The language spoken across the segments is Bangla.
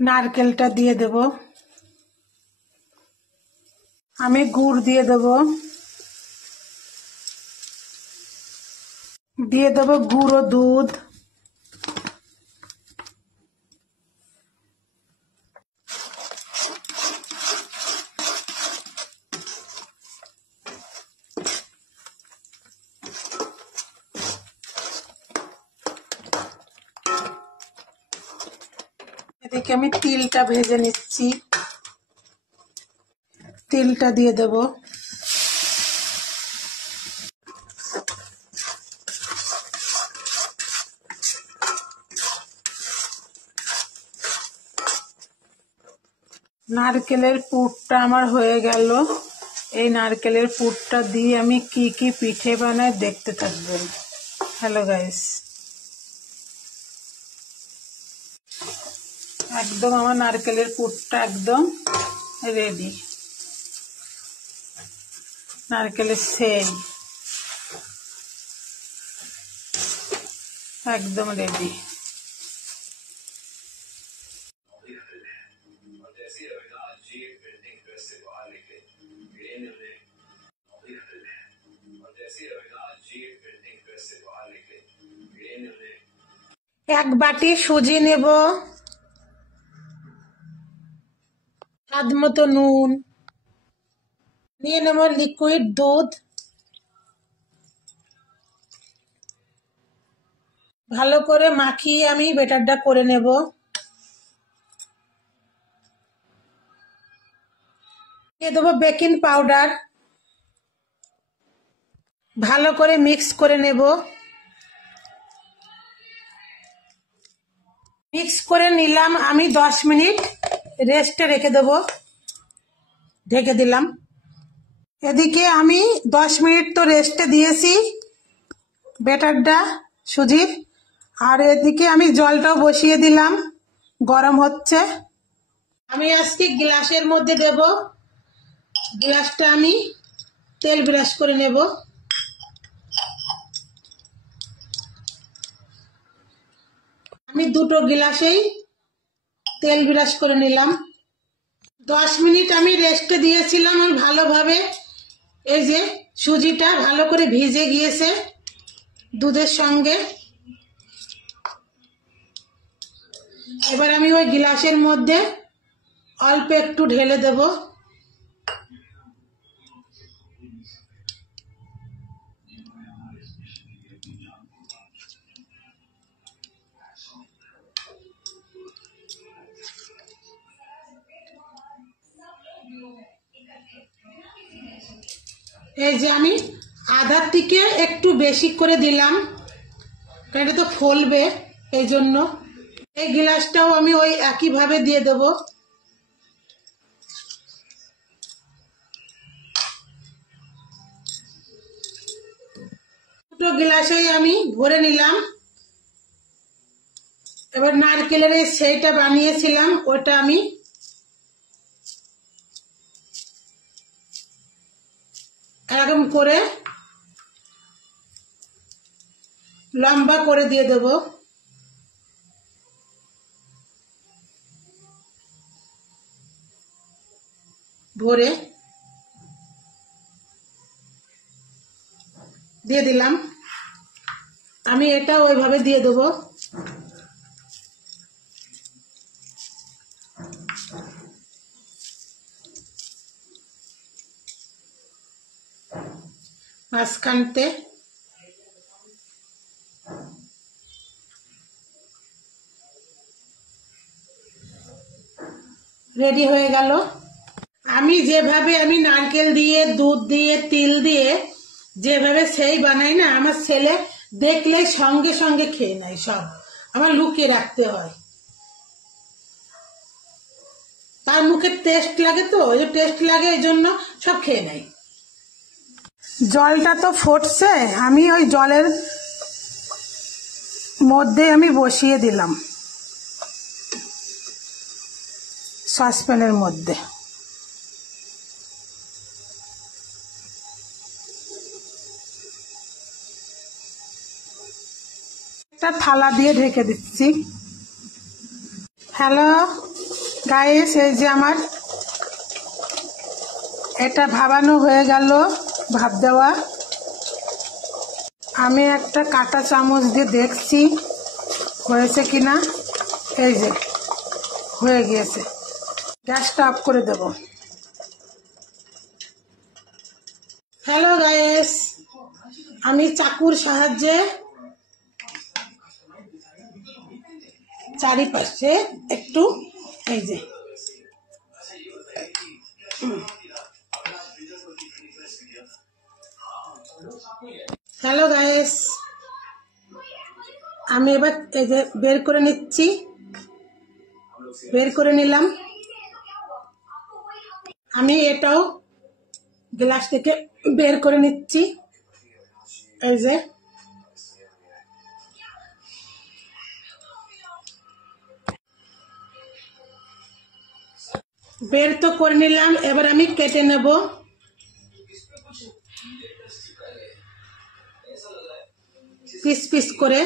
নারকেলটা দিয়ে দেব। আমি গুড় দিয়ে দেব। দিয়ে দেব গুঁড়ো দুধ। এদিকে আমি তিলটা ভেজে নিচ্ছি। তিলটা দিয়ে দেব। নারকেলের পুরটা আমার হয়ে গেল। এই নারকেলের পুরটা দিয়ে আমি কি কি পিঠে বানাই দেখতে থাকবেন। হ্যালো গাইস, একদম আমার নারকেলের পুরটা একদম রেডি। নারকেলের সেই একদম রেডি। এক বাটি সুজি নেব, স্বাদ মতো নুন, নিয়ে নেব লিকুইড দুধ। ভালো করে মাখিয়ে আমি ব্যাটারটা করে নেব। দিয়ে দেবো বেকিং পাউডার। ভালো করে মিক্স করে নেব। মিক্স করে নিলাম। আমি 10 মিনিট রেস্টে রেখে দেব। ঢেকে দিলাম। এদিকে আমি 10 মিনিট তো রেস্টে দিয়েছি ব্যাটারটা সুজির। আর এদিকে আমি জলটাও বসিয়ে দিলাম, গরম হচ্ছে। আমি আজকে গ্লাসের মধ্যে দেব। গ্লাসটা আমি তেল ব্রাশ করে নেব। আমি দুটো গ্লাসেই তেল ব্রাশ করে নিলাম। 10 মিনিট আমি রেস্টে দিয়েছিলাম। আমি ভালোভাবে এই যে সুজিটা ভালো করে ভিজে গিয়েছে দুধের সঙ্গে। এবার আমি ওই গ্লাসের মধ্যে অল্প একটু ঢেলে দেব। এই যে আমি আধার থেকে একটু বেশি করে দিলাম, কারণ এটা তো ফলবে, এই জন্য। এই গ্লাসটাও আমি ওই একইভাবে দিয়ে দেব। দুটো গ্লাসেই আমি ভরে নিলাম। এবার নারকেলের সেইটা বানিয়েছিলাম ওটা আমি এরকম করে লম্বা করে দিয়ে দেব। ভরে দিয়ে দিলাম। আমি এটা ওইভাবে দিয়ে দেব। মাঝখানতে রেডি হয়ে গেল। আমি যেভাবে নারকেল দিয়ে দুধ দিয়ে তিল দিয়ে যেভাবে সেই বানাই না, আমার ছেলে দেখলে সঙ্গে সঙ্গে খেয়ে নেয়। সব আমার লুকিয়ে রাখতে হয়, তার মুখে টেস্ট লাগে, তো ওই টেস্ট লাগে এই জন্য সব খেয়ে নেয়। জলটা তো ফুটছে, আমি ওই জলের মধ্যে আমি বসিয়ে দিলাম সসপ্যানের মধ্যে। একটা থালা দিয়ে ঢেকে দিচ্ছি। হ্যালো গাইস এই যে আমার এটা ভাবানো হয়ে গেল, ভাপ দেওয়া। আমি একটা কাঁটা চামচ দিয়ে দেখছি হয়েছে কিনা। এই যে হয়ে গিয়েছে, গ্যাসটা অফ করে দেব। হ্যালো গাইস, আমি চাকুর সাহায্যে চারিপাশে একটু এই যে হ্যালো গাইস, আমি এবার এই যে বের করে নিচ্ছি, বের করে নিলাম। আমি এটাও গ্লাস থেকে বের করে নিচ্ছি। এই যে বের তো করে নিলাম, এবার আমি কেটে নেব। পিস পিস করে।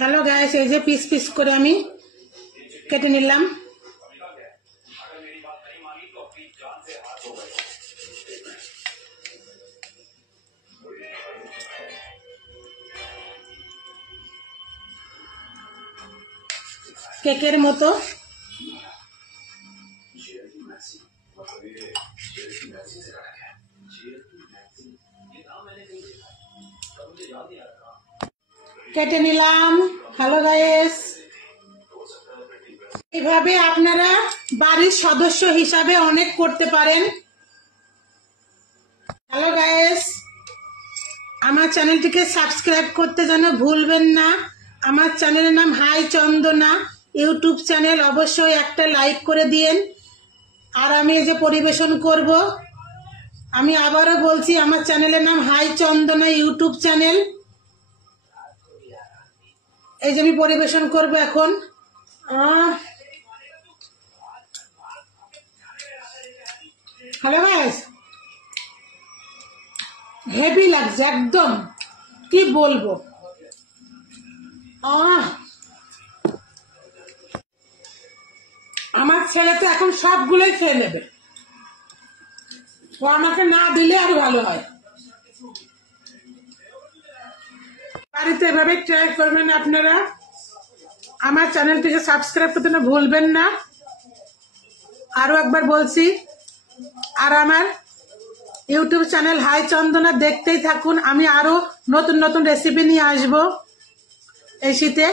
হ্যালো গাইস, এই যে পিস পিস করে আমি কেটে নিলাম। কেকের মতো। কেটে নিলাম। হ্যালো গাইস, এইভাবে আপনারা বাড়ির সদস্য হিসাবে অনেক করতে পারেন। হ্যালো গাইস, আমার চ্যানেলটিকে সাবস্ক্রাইব করতে যেন ভুলবেন না। আমার চ্যানেলের নাম হাই চন্দনা ইউটিউব চ্যানেল, অবশ্যই একটা লাইক করে দিয়েন। আর আমি এই যে পরিবেশন করব, আমি আবারও বলছি আমার চ্যানেলের নাম হাই চন্দনা ইউটিউব চ্যানেল। এই যে আমি পরিবেশন করব এখন। হ্যালো গাইস, হেভি লাগছে একদম, কি বলবো। আমার ছেলে তো এখন সবগুলোই খেয়ে নেবে, ও আমাকে না দিলে আর ভালো হয়। বাড়িতে এভাবে ট্রাই করবেন আপনারা। আমার চ্যানেলটিকে সাবস্ক্রাইব করতে না ভুলবেন না, আরো একবার বলছি। আর আমার ইউটিউব চ্যানেল হাই চন্দনা দেখতেই থাকুন, আমি আরো নতুন নতুন রেসিপি নিয়ে আসবো এই শীতে।